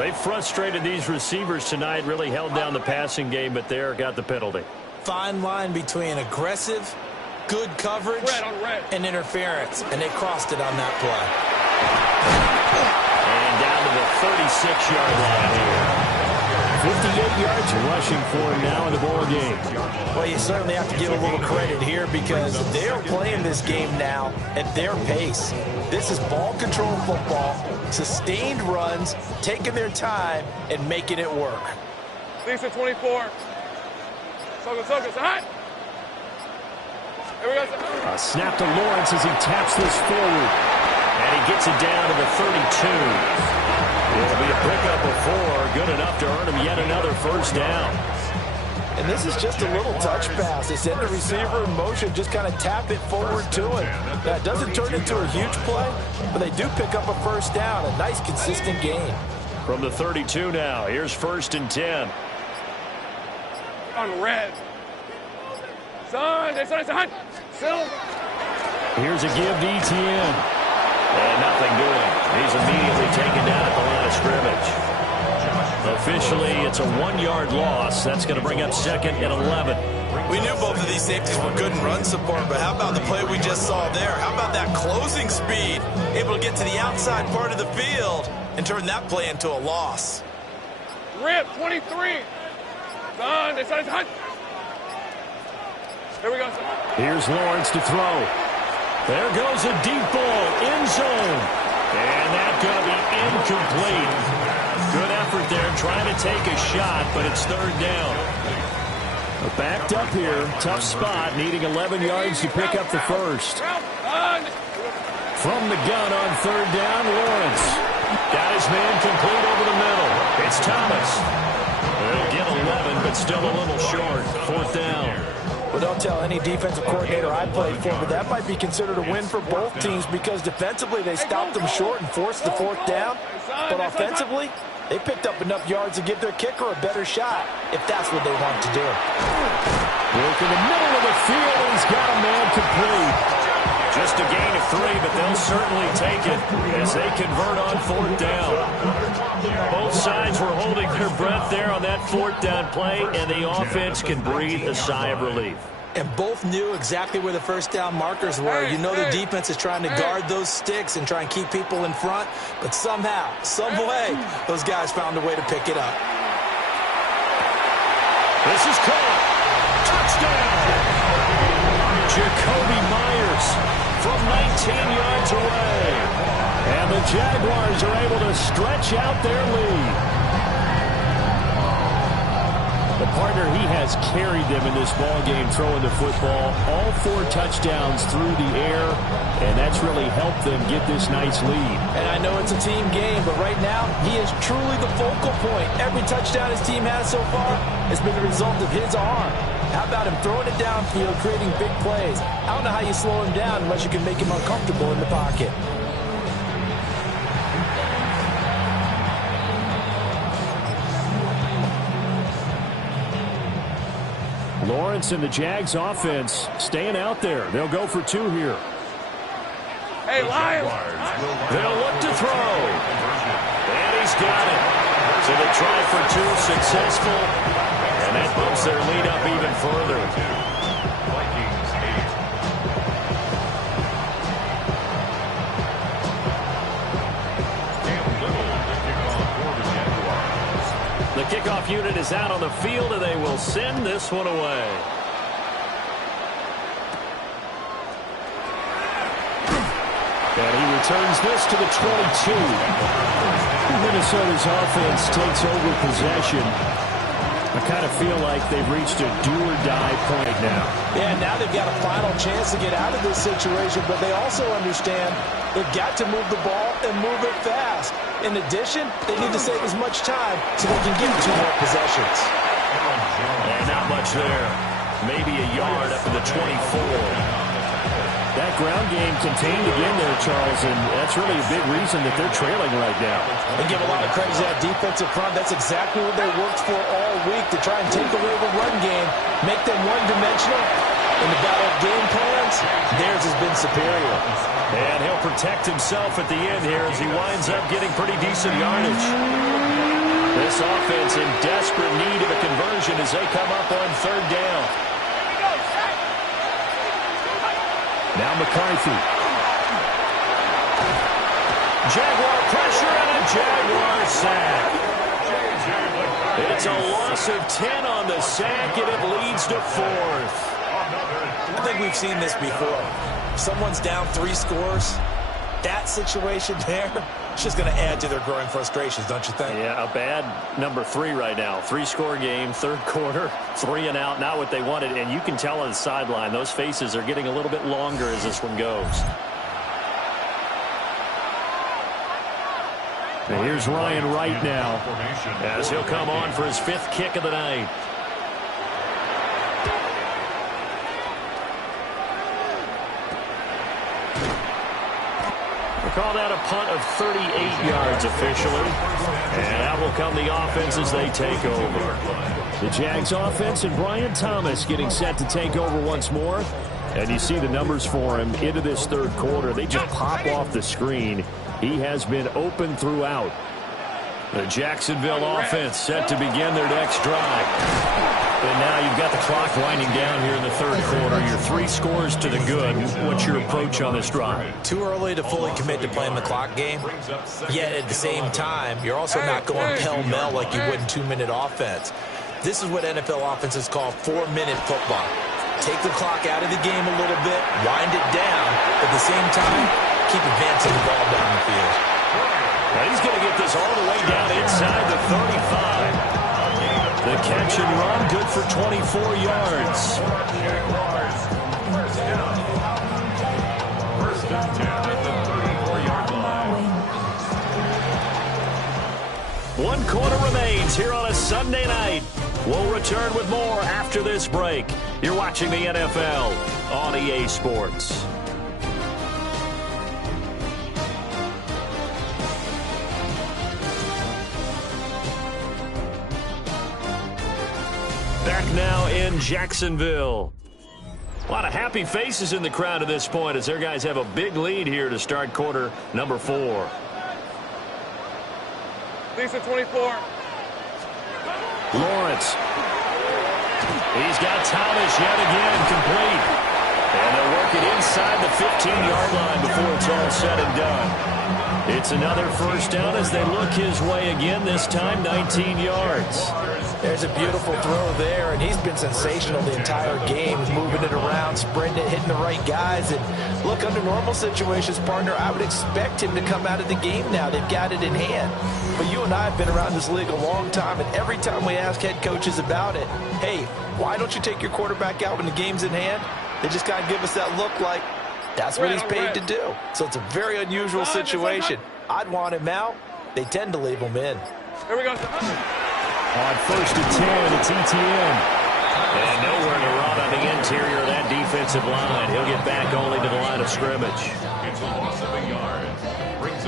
They frustrated these receivers tonight, really held down the passing game, but there got the penalty. Fine line between aggressive, good coverage, and interference, and they crossed it on that play. And down to the 36-yard line here. 58 yards rushing for him now in the ball game. Well, you certainly have to give a little credit here because they are playing this game now at their pace. This is ball control football, sustained runs, taking their time, and making it work. Lisa 24. Soko, hot. Here we go. A snap to Lawrence as he taps this forward. And he gets it down to the 32. It'll be a pickup of 4, good enough to earn him yet another first down. And this is just a little touch pass. They send the receiver in motion, just kind of tap it forward to him. That doesn't turn into a huge play, but they do pick up a first down, a nice consistent gain. From the 32 now, here's 1st and 10. On red. Son, hot. Here's a give to ETN. And nothing doing. He's immediately taken down at the line of scrimmage. Officially, it's a 1-yard loss. That's going to bring up 2nd and 11. We knew both of these safeties were good in run support, but how about the play we just saw there? How about that closing speed? Able to get to the outside part of the field and turn that play into a loss. Rip, 23. Son, this is hot. Here we go, son. Here's Lawrence to throw. There goes a deep ball, end zone. And that's going to be incomplete. Good effort there, trying to take a shot, but it's 3rd down. Backed up here, tough spot, needing 11 yards to pick up the first. From the gun on 3rd down, Lawrence. Got his man complete over the middle. It's Thomas. They'll get 11, but still a little short. 4th down. Well, don't tell any defensive coordinator I played for, but that might be considered a win for both teams because defensively they stopped them short and forced the 4th down. But offensively, they picked up enough yards to give their kicker a better shot if that's what they want to do. Work in the middle of the field, and he's got a man complete. Just a gain of 3, but they'll certainly take it as they convert on 4th down. Both sides were holding their breath there on that 4th down play, and the offense can breathe a sigh of relief. And both knew exactly where the 1st down markers were. You know the defense is trying to guard those sticks and try and keep people in front, but somehow, some way, those guys found a way to pick it up. This is caught. Touchdown! Jacoby Myers from 19 yards away. And the Jaguars are able to stretch out their lead. The partner, he has carried them in this ballgame throwing the football. All 4 touchdowns through the air, and that's really helped them get this nice lead. And I know it's a team game, but right now, he is truly the focal point. Every touchdown his team has so far has been the result of his arm. How about him throwing it downfield, creating big plays? I don't know how you slow him down unless you can make him uncomfortable in the pocket. Lawrence and the Jags offense staying out there. They'll go for 2 here. Hey, Lions. They'll look to throw. And he's got it. So they try for 2, successful. And that bumps their lead up even further. The kickoff unit is out on the field, and they will send this one away. And he returns this to the 22. Minnesota's offense takes over possession. I kind of feel like they've reached a do-or-die point now. Yeah, now they've got a final chance to get out of this situation, but they also understand they've got to move the ball and move it fast. In addition, they need to save as much time so they can get 2 more possessions. And not much there. Maybe a yard up to the 24. That ground game contained again there, Charles, and that's really a big reason that they're trailing right now. They give a lot of credit to that defensive front. That's exactly what they worked for all week, to try and take away the run game, make them one-dimensional. In the battle of game plans, theirs has been superior. And he'll protect himself at the end here as he winds up getting pretty decent yardage. This offense in desperate need of a conversion as they come up on 3rd down. Now McCarthy. Jaguar pressure and a Jaguar sack. It's a loss of 10 on the sack, and it leads to 4th. I think we've seen this before. Someone's down 3 scores. That situation there, it's just going to add to their growing frustrations, don't you think? Yeah, a bad number 3 right now. 3-score game, 3rd quarter, 3 and out, not what they wanted. And you can tell on the sideline, those faces are getting a little bit longer as this one goes. And here's Ryan Wright now, as he'll come on for his 5th kick of the night. Called out a punt of 38 yards officially. And out will come the offense as they take over. The Jags offense and Brian Thomas getting set to take over once more. And you see the numbers for him into this 3rd quarter. They just pop off the screen. He has been open throughout. The Jacksonville offense set to begin their next drive. And now you've got the clock winding down here in the third quarter. Your 3 scores to the good. What's your approach on this drive? Too early to fully commit to playing the clock game. Yet at the same time, you're also not going pell-mell like you would in 2-minute offense. This is what NFL offenses call 4-minute football. Take the clock out of the game a little bit, wind it down, but at the same time, keep advancing the ball down the field. Now he's going to get this all the way down inside the 35. The catch and run, good for 24 yards. First and 10 at the 34-yard line. 1 quarter remains here on a Sunday night. We'll return with more after this break. You're watching the NFL on EA Sports. Back now in Jacksonville. A lot of happy faces in the crowd at this point as their guys have a big lead here to start quarter number 4. Decent 24. Lawrence. He's got Thomas yet again complete. And they'll work it inside the 15-yard line before it's all said and done. It's another first down as they look his way again, this time 19 yards. There's a beautiful throw there, and he's been sensational the entire game, moving it around, spreading it, hitting the right guys. And look, under normal situations, partner, I would expect him to come out of the game now. They've got it in hand. But you and I have been around this league a long time, and every time we ask head coaches about it, hey, why don't you take your quarterback out when the game's in hand? They just kind of give us that look like that's what he's paid to do. So it's a very unusual situation. I'd want him out. They tend to leave him in. Here we go. On first and 10, it's Etienne. And nowhere to run on the interior of that defensive line. He'll get back only to the line of scrimmage. It's a loss of a yard.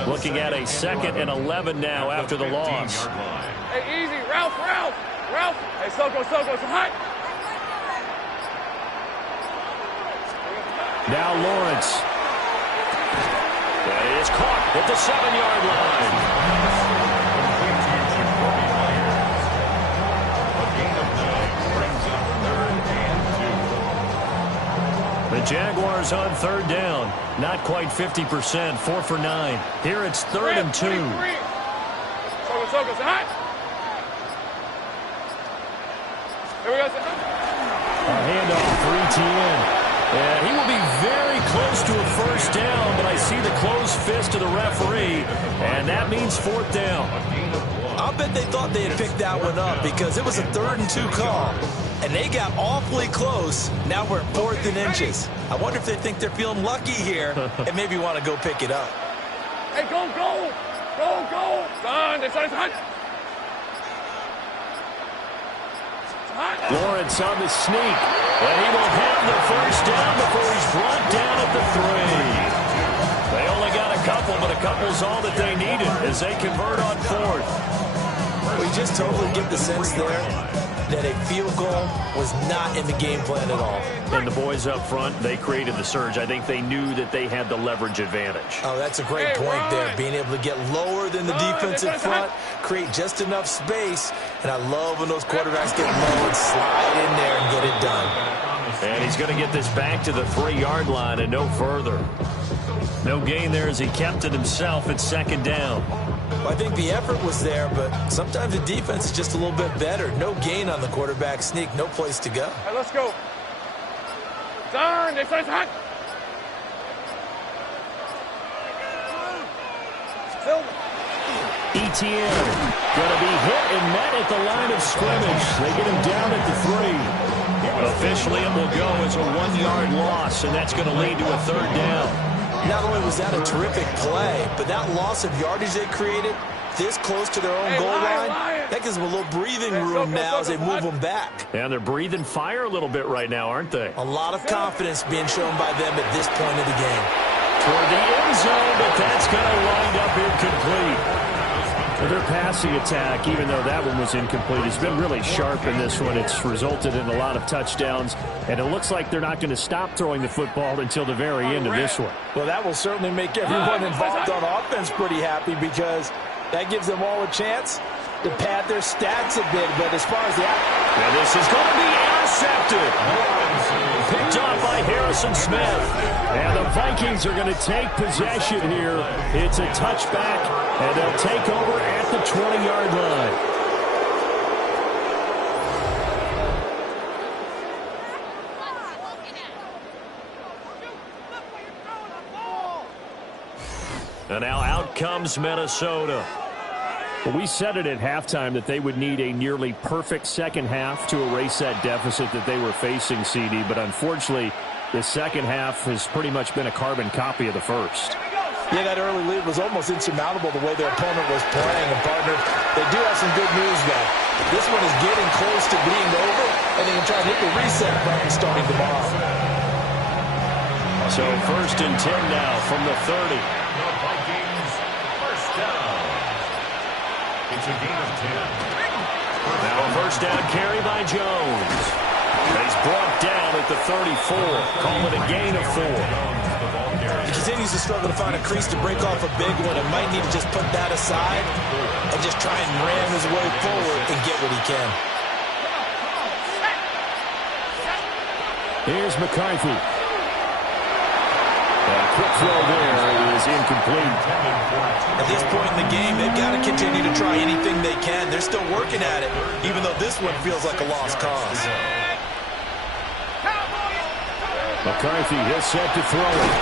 Looking at a 2nd and 11 now after the loss. Hey, easy. Ralph. Hey, Soko, it's hot. Now Lawrence. That is caught at the 7-yard line. The Jaguars on 3rd down. Not quite 50%, 4 for 9. Here it's 3rd and 2. Soko's hot. Here we go. A handoff for Etienne. And he will be very close to a first down, but I see the closed fist of the referee, and that means 4th down. I'll bet they thought they had picked that one up because it was a 3rd and 2 call, and they got awfully close. Now we're at 4th and inches. I wonder if they think they're feeling lucky here and maybe want to go pick it up. Hey, go. Son, it's hot. Lawrence on the sneak, and he will have the first down before he's brought down at the 3. They only got a couple, but a couple's all that they needed as they convert on 4th. We just totally get the sense there that a field goal was not in the game plan at all. And the boys up front, they created the surge. I think they knew that they had the leverage advantage. Oh, that's a great point there. Being able to get lower than the defensive front, create just enough space. And I love when those quarterbacks get low and slide in there and get it done. And he's going to get this back to the 3-yard line and no further. No gain there as he kept it himself at 2nd down. Well, I think the effort was there, but sometimes the defense is just a little bit better. No gain on the quarterback sneak, no place to go. Hey, let's go. Darn, it's hot. Etienne going to be hit and met at the line of scrimmage. They get him down at the 3. Officially, it will go as a 1-yard loss, and that's going to lead to a 3rd down. Not only was that a terrific play, but that loss of yardage they created this close to their own goal line, that gives them a little breathing room now as they move them back. And they're breathing fire a little bit right now, aren't they? A lot of confidence being shown by them at this point of the game. Toward the end zone, but that's going to wind up incomplete. Their passing attack, even though that one was incomplete, has been really sharp in this one. It's resulted in a lot of touchdowns, and it looks like they're not going to stop throwing the football until the very end of this one. Well, that will certainly make everyone involved on offense pretty happy because That gives them all a chance to pad their stats a bit, but as far as the... And this is going to be intercepted. Picked off by Harrison Smith. And the Vikings are going to take possession here. It's a touchback, and they'll take over at the 20-yard line. And now out comes Minnesota. Well, we said it at halftime that they would need a nearly perfect second half to erase that deficit that they were facing, CD. But unfortunately, the second half has pretty much been a carbon copy of the first. Yeah, that early lead was almost insurmountable the way their opponent was playing. And, partner, they do have some good news, though. This one is getting close to being over, and they can try to hit the reset button starting tomorrow. So 1st and 10 now from the 30. The Vikings, first down. It's a gain of 10. Now a first down carry by Jones. And he's brought down at the 34. Call it a gain of 4. He continues to struggle to find a crease to break off a big one and might need to just put that aside and just try and ram his way forward and get what he can. Here's McCarthy. A quick throw there is incomplete. At this point in the game, they've got to continue to try anything they can. They're still working at it, even though this one feels like a lost cause. McCarthy is set to throw it.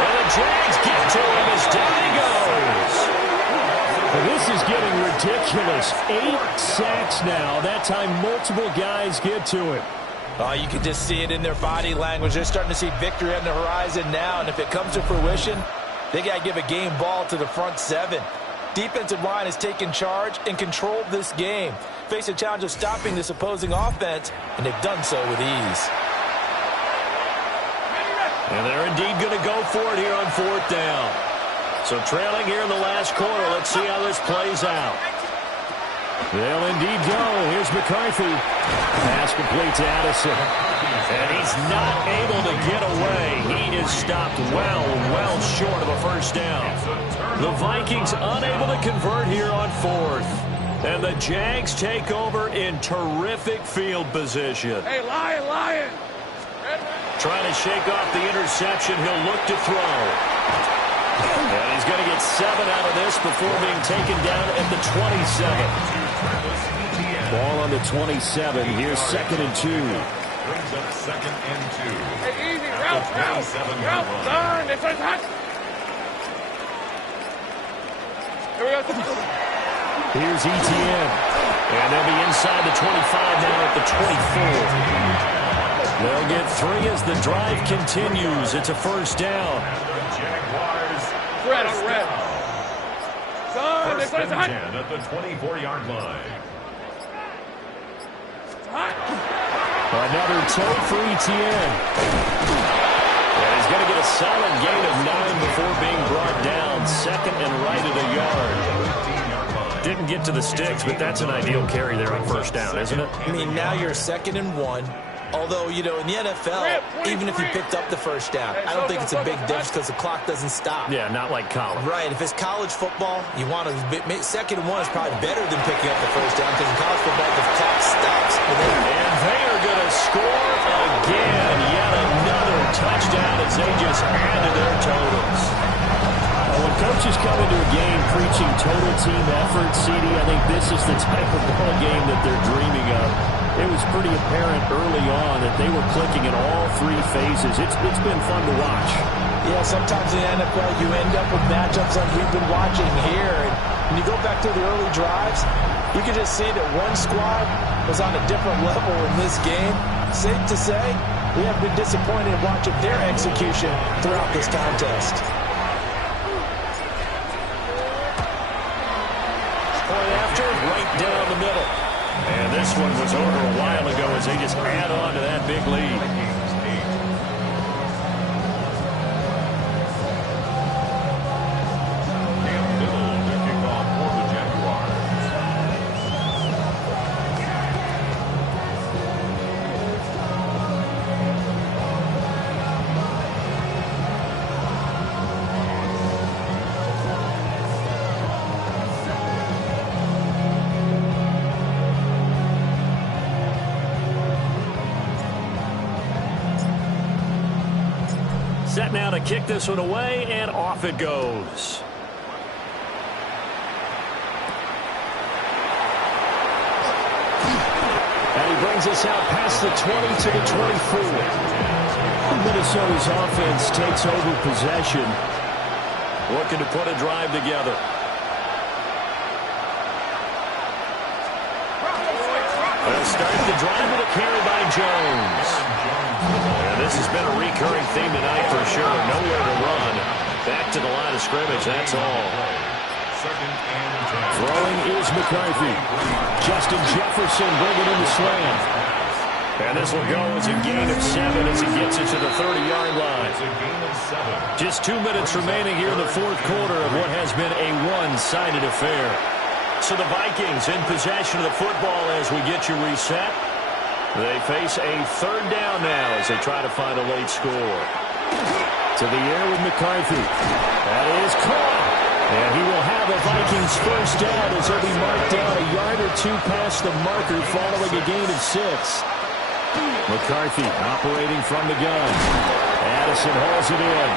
And the Jags get to him as down he goes. And this is getting ridiculous. 8 sacks now. That time multiple guys get to him. Oh, you can just see it in their body language. They're starting to see victory on the horizon now, and if it comes to fruition, they got to give a game ball to the front 7. Defensive line has taken charge and controlled this game. Face a challenge of stopping this opposing offense, and they've done so with ease. And they're indeed going to go for it here on 4th down. So trailing here in the last quarter. Let's see how this plays out. They'll indeed go. Here's McCarthy. Pass complete to Addison. And he's not able to get away. He is stopped well short of a first down. The Vikings unable to convert here on 4th. And the Jags take over in terrific field position. Hey, Lion! Trying to shake off the interception. He'll look to throw. And he's going to get 7 out of this before being taken down at the 27. Ball on the 27. Here's 2nd and 2. Brings up 2nd and 2. Hey, easy, route, son, this one's hot. Here we go. Here's ETN. And they'll be inside the 25 now at the 24. They'll get 3 as the drive continues. It's a first down. Jaguars. Red on red. Son, this First one's and hot. 10 at the 24-yard line. Another toe for ETN. And he's going to get a solid gain of 9 before being brought down. 2nd and right at a yard. Didn't get to the sticks, but that's an ideal carry there on first down, isn't it? I mean, now you're 2nd and 1. Although, you know, in the NFL, even if you picked up the first down, I don't think it's a big difference because the clock doesn't stop. Yeah, not like college. Right. If it's college football, you want to 2nd and 1 is probably better than picking up the first down because in college football, the clock stops. And they are going to score again. Yet another touchdown as they just add to their totals. When coaches come into a game preaching total team effort, CD, I think this is the type of ball game that they're dreaming of. It was pretty apparent early on that they were clicking in all 3 phases. It's been fun to watch. Yeah, sometimes in the NFL you end up with matchups like we've been watching here. And when you go back to the early drives, you can just see that one squad was on a different level in this game. Safe to say, we have been disappointed in watching their execution throughout this contest. Point after, right down the middle. And this one was over a while ago as they just add on to that big lead. set now to kick this one away, and off it goes. And he brings us out past the 20 to the 24. Minnesota's offense takes over possession. Looking to put a drive together. They'll start the drive with a carry by Jones. And this has been a recurring theme tonight for sure. Nowhere to run. Back to the line of scrimmage, that's all. Throwing is McCarthy. Justin Jefferson bringing in the slam. And this will go as a gain of 7 as he gets it to the 30-yard line. Just 2 minutes remaining here in the fourth quarter of what has been a one-sided affair. So the Vikings in possession of the football as we get you reset. They face a third down now as they try to find a late score. To the air with McCarthy. That is caught. And he will have a Vikings first down as he'll be marked down a yard or two past the marker following a gain of 6. McCarthy operating from the gun. Addison hauls it in.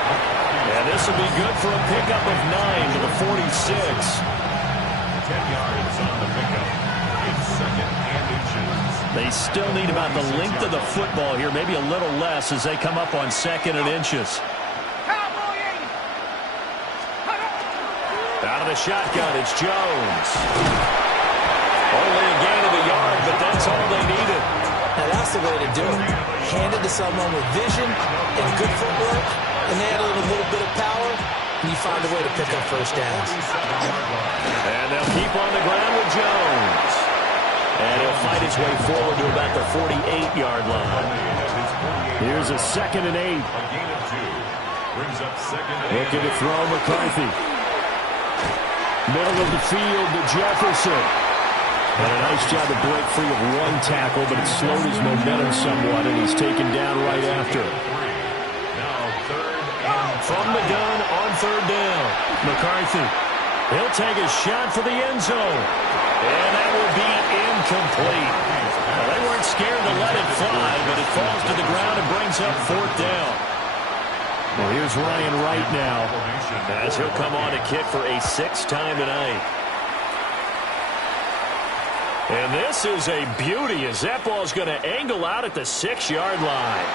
And this will be good for a pickup of 9 to the 46. 10 yards on the pickup. It's second and inches. They still need about the length of the football here, maybe a little less as they come up on second and inches. Out of the shotgun, it's Jones. Only a gain of a yard, but that's all they needed. Now that's the way to do it. Hand it to someone with vision and good footwork, and they add a little bit of power, and you find a way to pick up first downs. And they'll keep on the ground with Jones. And he'll fight his way forward to about the 48-yard line. Here's a 2nd and 8. A gain of 2. Brings up second and 8. Looking to throw McCarthy. Middle of the field to Jefferson. And a nice job to break free of one tackle, but it slowed his momentum somewhat, and he's taken down right after. Now third and From the gun on third down. McCarthy. He'll take a shot for the end zone. And that will be incomplete. Well, they weren't scared to let it fly, but it falls to the ground and brings up fourth down. Well, here's Ryan Wright now. As he'll come on to kick for a 6th time tonight. And this is a beauty as that ball's going to angle out at the 6-yard line.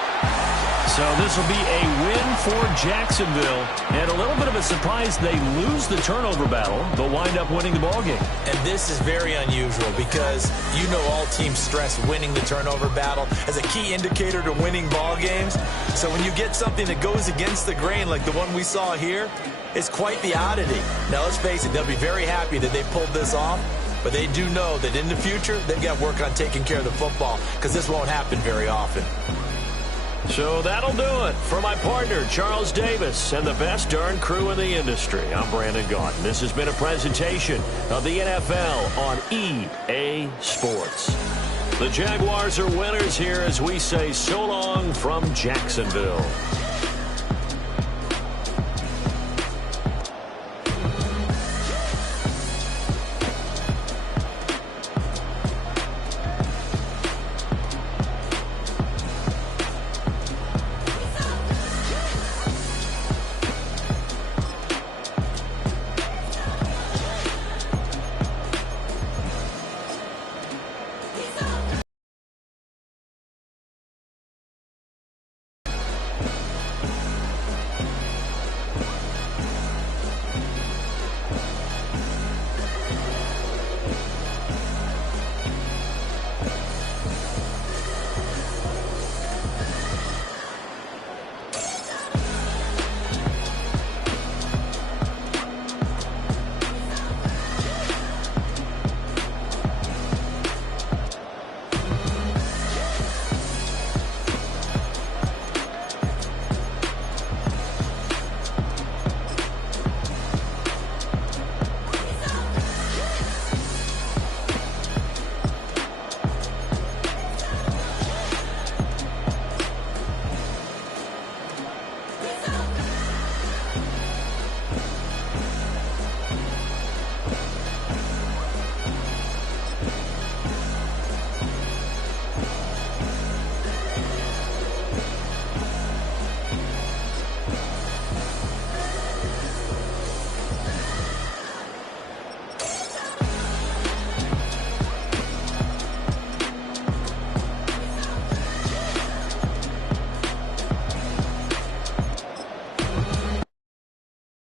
So this will be a win for Jacksonville. And a little bit of a surprise, they lose the turnover battle, but wind up winning the ballgame. And this is very unusual because you know all teams stress winning the turnover battle as a key indicator to winning ball games. So when you get something that goes against the grain like the one we saw here, it's quite the oddity. Now let's face it, they'll be very happy that they pulled this off, but they do know that in the future they've got to work on taking care of the football because this won't happen very often. So that'll do it for my partner, Charles Davis, and the best darn crew in the industry. I'm Brandon Gaughan. This has been a presentation of the NFL on EA Sports. The Jaguars are winners here as we say so long from Jacksonville.